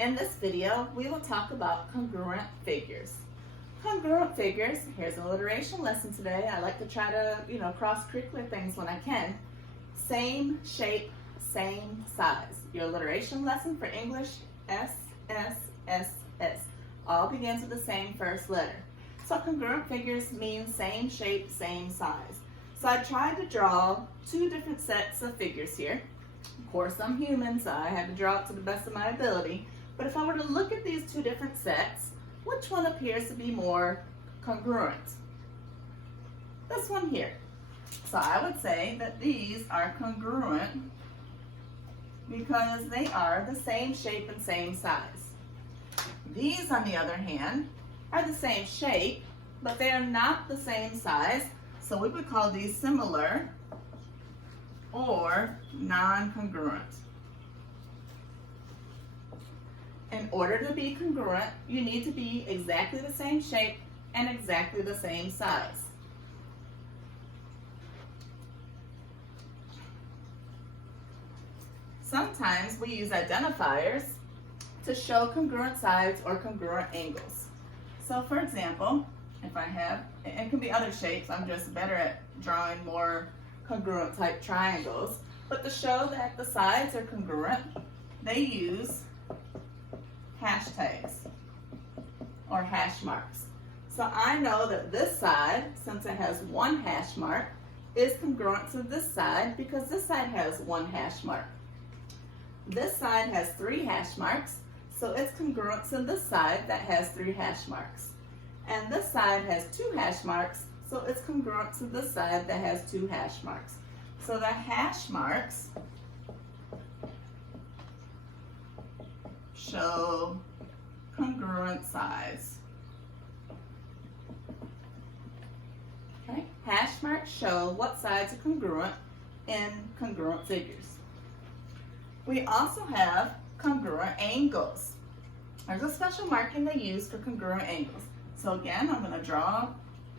In this video, we will talk about congruent figures. Congruent figures, here's an alliteration lesson today. I like to try to, cross-curricular things when I can. Same shape, same size. Your alliteration lesson for English, S, S, S, S. All begins with the same first letter. So congruent figures mean same shape, same size. So I tried to draw two different sets of figures here. Of course, I'm human, so I had to draw it to the best of my ability. But if I were to look at these two different sets, which one appears to be more congruent? This one here. So I would say that these are congruent because they are the same shape and same size. These, on the other hand, are the same shape, but they are not the same size. So we would call these similar or non-congruent. In order to be congruent, you need to be exactly the same shape and exactly the same size. Sometimes we use identifiers to show congruent sides or congruent angles. So for example, if I have, it can be other shapes, I'm just better at drawing more congruent type triangles, but to show that the sides are congruent, they use hashtags or hash marks. So I know that this side, since it has one hash mark, is congruent to this side because this side has one hash mark. This side has 3 hash marks, so it's congruent to this side that has 3 hash marks. And this side has 2 hash marks, so it's congruent to this side that has 2 hash marks. So the hash marks show congruent sides. Okay, hash marks show what sides are congruent in congruent figures. We also have congruent angles. There's a special marking they use for congruent angles. So again, I'm going to draw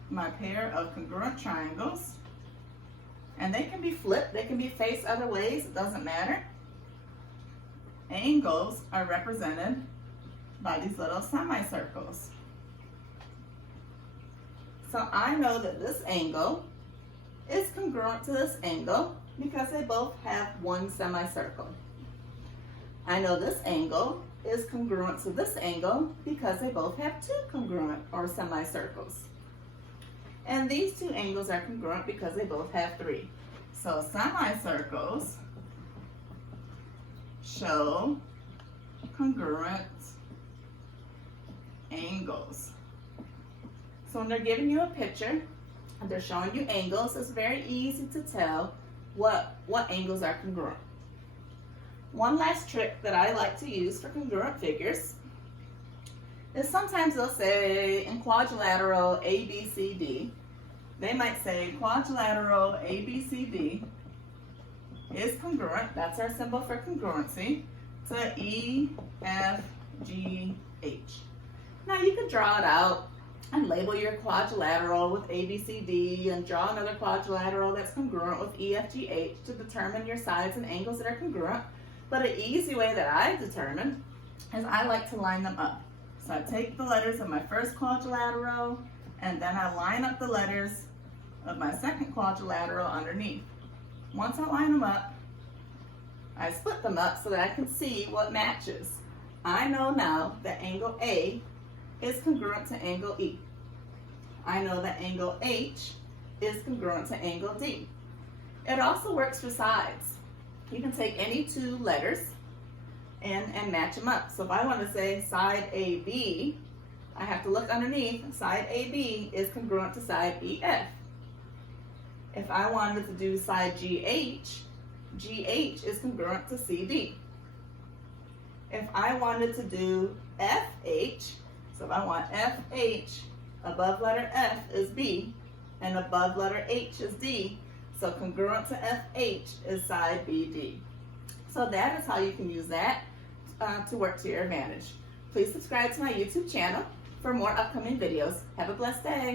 my pair of congruent triangles. And they can be flipped, they can be faced other ways, it doesn't matter. Angles are represented by these little semicircles. So I know that this angle is congruent to this angle because they both have one semicircle. I know this angle is congruent to this angle because they both have 2 congruent or semicircles. And these 2 angles are congruent because they both have 3. So semicircles show congruent angles. So when they're giving you a picture and they're showing you angles, it's very easy to tell what angles are congruent. One last trick that I like to use for congruent figures is sometimes they'll say in quadrilateral ABCD, they might say quadrilateral ABCD is congruent, that's our symbol for congruency, to EFGH. Now you can draw it out and label your quadrilateral with ABCD and draw another quadrilateral that's congruent with EFGH to determine your sides and angles that are congruent. But an easy way that I determine is I like to line them up. So I take the letters of my first quadrilateral and then I line up the letters of my second quadrilateral underneath. Once I line them up, I split them up so that I can see what matches. I know now that angle A is congruent to angle E. I know that angle H is congruent to angle D. It also works for sides. You can take any 2 letters and match them up. So if I want to say side AB, I have to look underneath. Side AB is congruent to side EF. If I wanted to do side GH, GH is congruent to CD. If I wanted to do FH, so if I want FH, above letter F is B, and above letter H is D, so congruent to FH is side BD. So that is how you can use that to work to your advantage. Please subscribe to my YouTube channel for more upcoming videos. Have a blessed day.